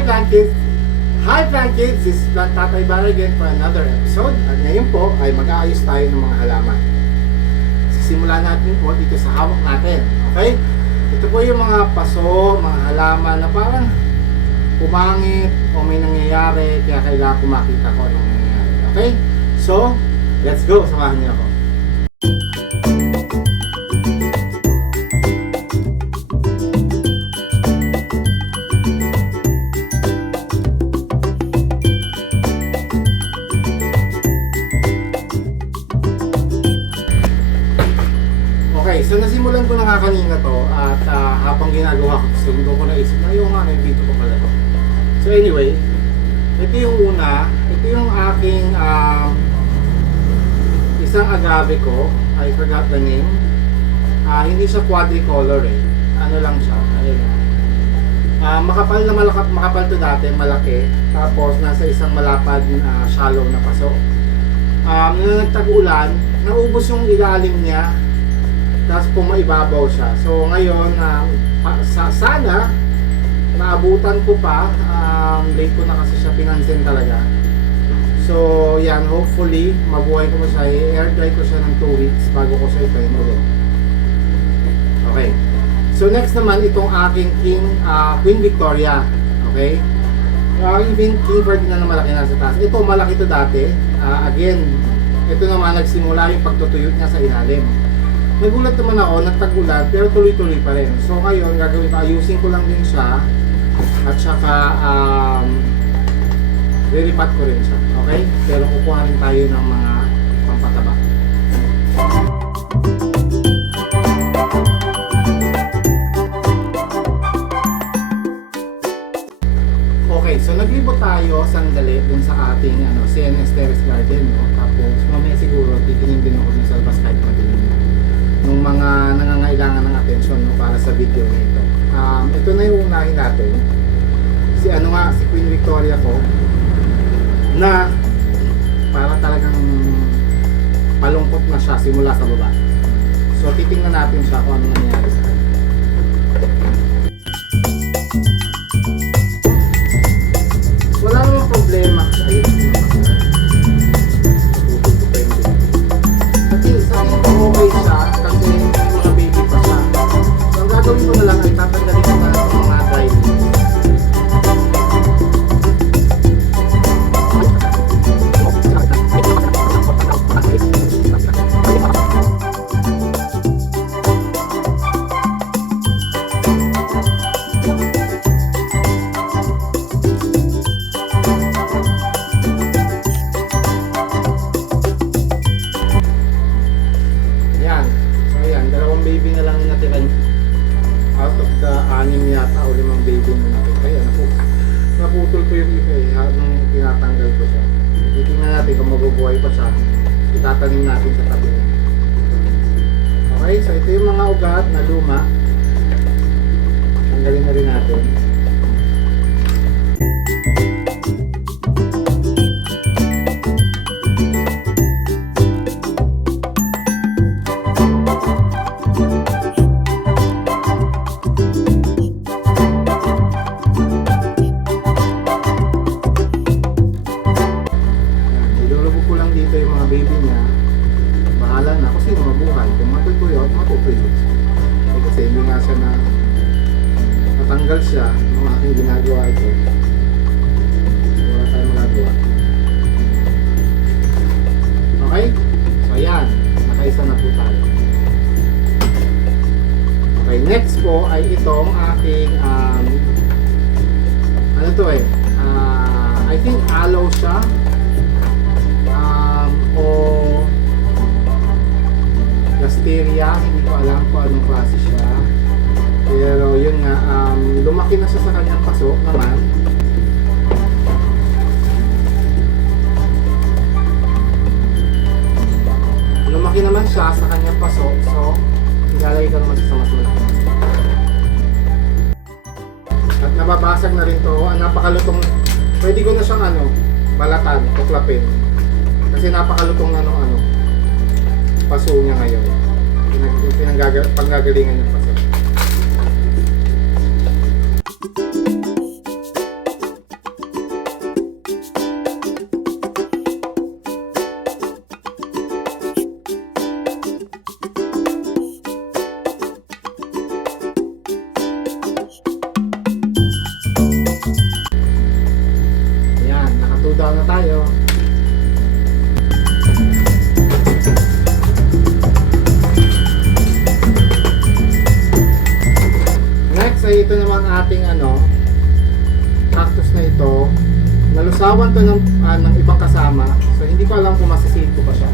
Plant Kids! Hi Plant Kids! This is Plant Tatay Bar again for another episode. At ngayon po ay mag-aayos tayo ng mga halaman. Sisimulan natin po dito sa hawak natin. Okay? Ito po yung mga paso, mga halaman na parang pumangit o may nangyayari, kaya kailangan ko makita ko anong nangyayari. Okay? So, let's go! Samahan niyo ako. Okay, so nasimulan ko na nga kanina to at habang ginagawa ko, so doon ko naisip na yung may video ko pala to. So anyway, ito yung una, ito yung aking isang agave ko, I forgot the name. Hindi siya quadricolor eh, ano lang siya, ayun. Makapal na makapal to dati, malaki, tapos nasa isang malapad shallow na paso. Nung nagtag-ulan, naubos yung ilalim niya, tapos pumaibabaw siya. So ngayon, sana naabutan ko pa, late ko na kasi siya pinansin talaga. So yan, hopefully mabuhay ko siya, i-air dry ko siya ng 2 weeks bago ko siya itayin ulit. Okay, so next naman itong aking Queen Victoria. Okay, yung King Ferdinand na malaki nasa taas. Ito malaki to dati. Again, ito naman nagsimula yung pagtutuyo niya sa ilalim. Nagulat naman ako, nagtag-ulan, pero tuloy-tuloy pa rin. So ngayon, gagawin ko, ayusin ko lang din siya. At saka, riripat ko rin siya. Okay? Pero kukuha rin tayo ng mga pampataba. Okay, so naglibot tayo sandali dun sa ating CNS Terrace Garden. No? Tapos, mamaya siguro, titingin din ako dun sa labas kahit madilim ng mga nangangailangan ng atensyon para sa video nito. Ito na yung unahin natin. Si Queen Victoria ko na para talagang malungkot na siya simula sa baba. So titingnan natin siya kung ano nangyayari sa kanya. Wala namang problema. Ayun. Sa tingin ko okay siya kasi mga baby pa siya. So ang gagawin ko na lang ay tatanggalin ko na sa mga dry leaves. Baby na lang natira out of the 6 yata o 5 baby na natin. Kaya naputol ko yung iba habang tinatanggal ko siya. Titingnan natin kung mabubuhay pa siya. Itatanim natin sa tabi niya. Okay, so ito yung mga ugat na luma. Tanggalin na rin natin. Dito yung mga baby niya, bahala na kasi mabuhay. Kung matutuyot, matutuyot. Kasi hindi nga siya na matanggal siya ng aking ginagawa ito. So wala tayong magagawa. Okay? So ayan, nakaisa na po tayo. Okay, next po ay itong aking ano to I think aloe siya. O Gasteria, hindi ko alam kung anong klase siya, pero yun nga, lumaki na siya sa kanyang paso naman. Lumaki naman siya sa kanyang paso, so ilalagay ko naman siya sa mas malaki. At nababasag na rin to, napakalutong, pwede ko na siyang balatan, tuklapin. Kasi napakalutong paso niya ngayon. Panggagalingan yung paso. countdown na tayo. Next ay ito naman ating cactus na ito. Nalusawan to ng ibang kasama. So hindi ko alam kung masisave ko pa siya.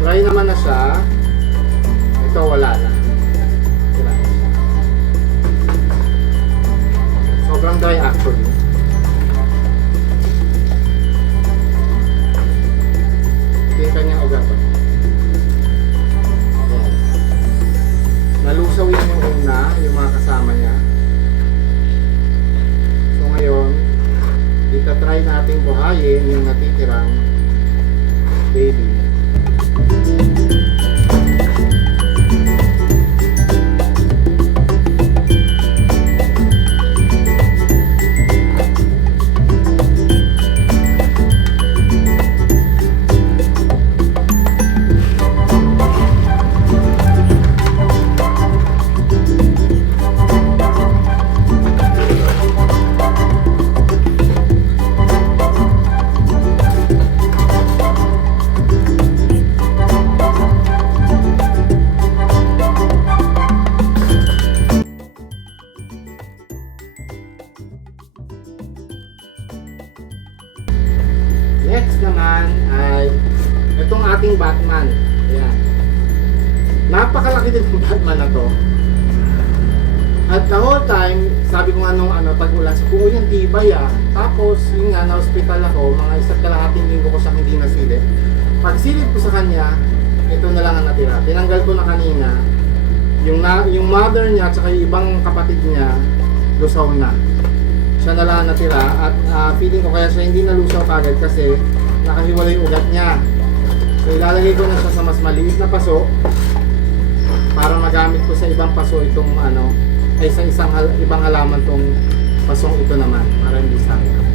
Dry naman na siya. Ito wala na. Sira na siya. Sobrang dry actually. Ito yung kanyang ugat. Ayan. Nalusaw yun yung una, yung mga kasama niya. So ngayon, itatry nating buhayin yung natitirang baby. Next naman ay itong ating Batman. Ayan. Napakalaki din ng Batman na to. At the whole time, sabi ko nga nung tag-ulan, sa buo yung tibay Tapos, yun nga, na-hospital ako, mga isa't kalahating linggo ko siyang hindi nasilip. Pag silip ko sa kanya, ito na lang ang natira. Tinanggal ko na kanina. Yung mother niya at saka yung ibang kapatid niya, lusaw na. Siya na lang natira at feeling ko kaya siya hindi nalusaw kagad kasi nakahiwalay yung ugat niya. So ilalagay ko na siya sa mas maliit na paso para magamit ko sa ibang paso itong ay sa ibang halaman tong pasong ito naman para hindi sayang.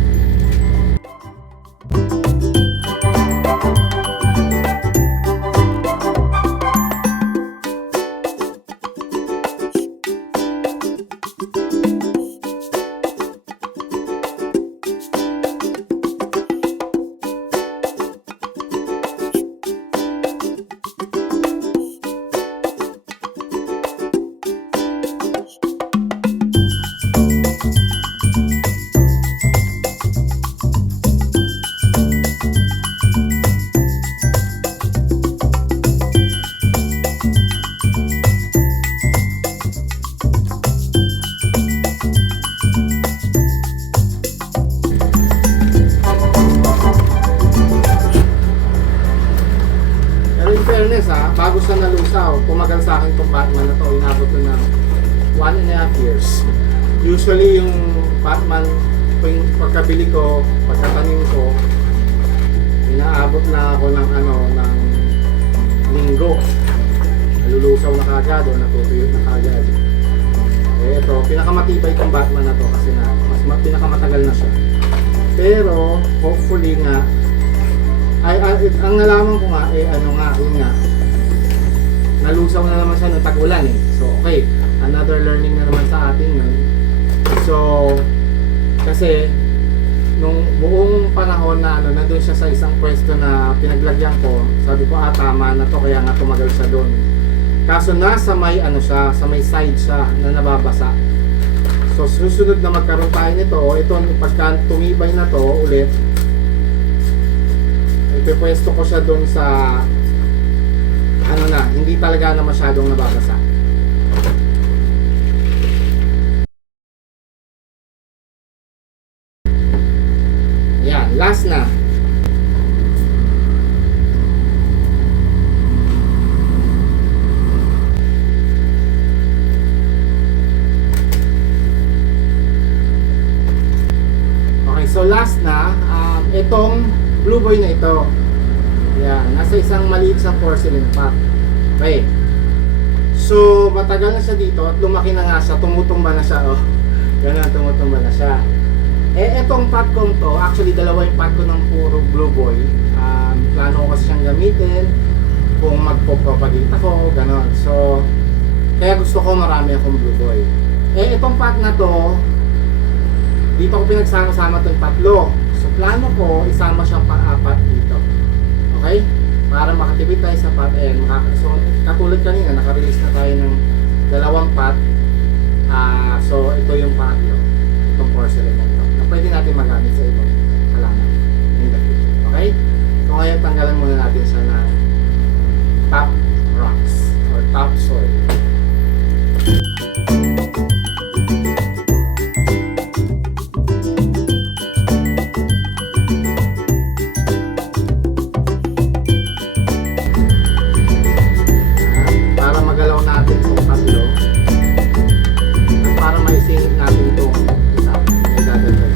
Bago siya nalusaw, tumagal sa akin itong Batman na to, inabot ko ng 1.5 years. Usually yung Batman, yung pagkabili ko, pagkatanim ko, inaabot na ako ng linggo. Nalulusaw na kagad o natutuyot na kagad. Eh ito, pinakamatibay itong Batman na to kasi na mas pinakamatagal na siya. Pero hopefully nga, ang nalaman ko nga, yun nga, nalusaw na naman siya ng tag-ulan So okay, another learning na naman sa atin yun. So, kasi nung buong panahon na nandun siya sa isang pwesto na pinaglagyan ko, sabi ko tama na to kaya nga tumagal siya doon. Kaso nasa may siya, sa may side siya na nababasa. So susunod na magkaroon tayo nito, ito pagka tumibay na to ulit, ipepwesto ko siya doon sa hindi talaga na masyadong nababasa. Yan, last na. Okay, so last na, itong blue boy na ito. Yan, nasa isang maliit siyang porcelain pot. Okay. So, matagal na siya dito at lumaki na nga siya, tumutumba na siya, Ganun, tumutumba na siya. Eh, etong pot kong to, actually dalawa yung pot ko ng puro Blue Boy. Plano ko kasi siyang gamitin kung magpo-propagate ako, ganon. So, kaya gusto ko marami akong Blue Boy. Itong pot na to, dito ko pinagsama-sama itong tatlo. So, plano ko, isama siyang pang-apat dito. Okay? Para makatipid tayo sa pot. So, katulad kanina, naka-release na tayo ng dalawang pot. So, ito yung pangatlo. Itong porcelain na ito. Na pwede natin magamit sa ibang halaman in the future. Okay? So, ngayon, tanggalan muna natin siya ng top rocks or top soil. Para magalaw natin itong tatlo at para maisingit natin itong isa. May dadagdag.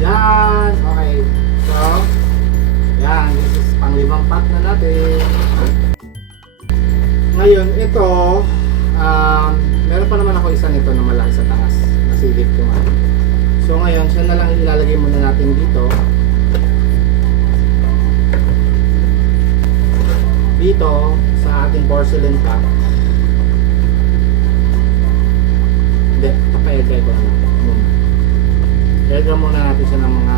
Yan, okay. So, yan, this is pang-limang pot na natin. Ngayon, ito, meron pa naman ako isa nito na malaki sa taas. Nasilip ko nga. So, ngayon, siya na lang ilalagay muna natin dito. Dito, sa ating porcelain pot. Hindi, pa-edry ko na. Edry muna natin siya ng mga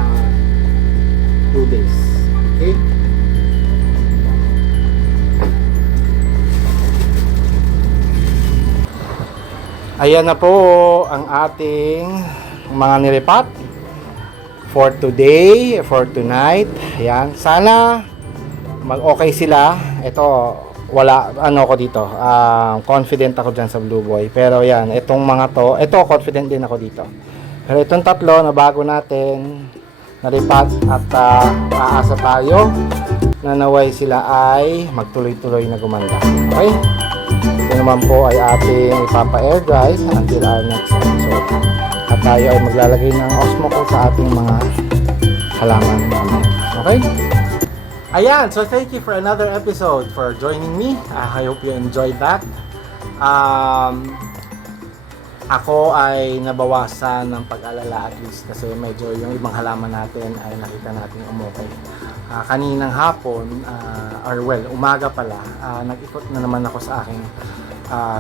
2 days. Okay? Ayan na po ang ating mga nilipat for today, for tonight. Ayan, sana mag-okay sila. Ito, wala, ano ko dito, confident ako dyan sa Blue Boy. Pero yan, itong mga to, ito, confident din ako dito. Pero itong tatlo na bago natin nalipat at aasa tayo na naway sila ay magtuloy-tuloy na gumanda. Okay? Ito naman po ay ating ipapa-air dry until our next episode. At tayo ay maglalagay ng Osmocote sa ating mga halaman namin. Okay? Ayan, so thank you for another episode for joining me. I hope you enjoyed that. Ako ay nabawasan ng pag-alala at least kasi medyo yung ibang halaman natin ay nakita natin umukay. Kaninang hapon, umaga pala, nag-ikot na naman ako sa aking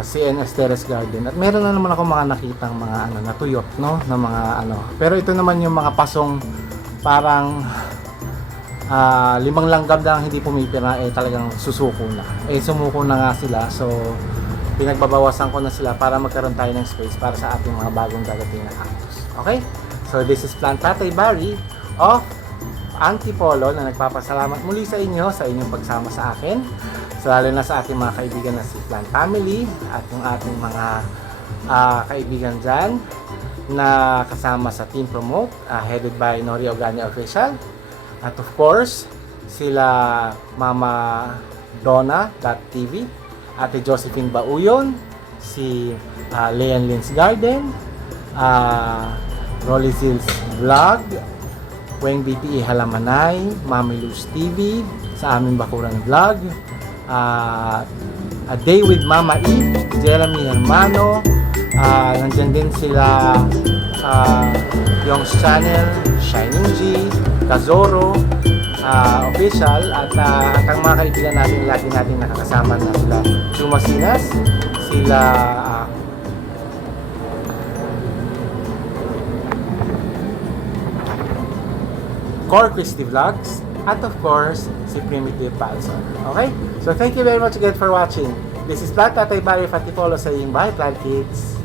CNS Terrace Garden at meron na naman ako mga nakitang mga natuyot, no? Na mga Pero ito naman yung mga pasong parang 5 langgam lang hindi pumipira, talagang susuko na. Sumuko na nga sila, so pinagbabawasan ko na sila para magkaroon tayo ng space para sa ating mga bagong dadating na cactus. Okay? So this is Plant Tatay Barry of Antipolo na nagpapasalamat muli sa inyo sa inyong pagsama sa akin. So lalo na sa ating mga kaibigan na si Plant Family at yung ating mga kaibigan dyan na kasama sa Team Promote, headed by Nori Ogani Official. At of course, sila Mama Donna.tv, Ate Josephine Bauyon, si Leon Lynn's Garden, Rolly Zil's Vlog, Weng BTE Halamanay, Mami Luz TV, sa aming Bakuran Vlog, A Day with Mama E, Jeremy Hermano, nandyan din sila yung channel, Shining G, Kazoro, official at ang mga kaibigan natin lagi natin nakakasama na sila Chumasinas, sila Core Christy Vlogs at of course si Primitive Palson. Okay? So thank you very much again for watching. This is Plant Tatay Barry of Antipolo saying bye Plant Kids!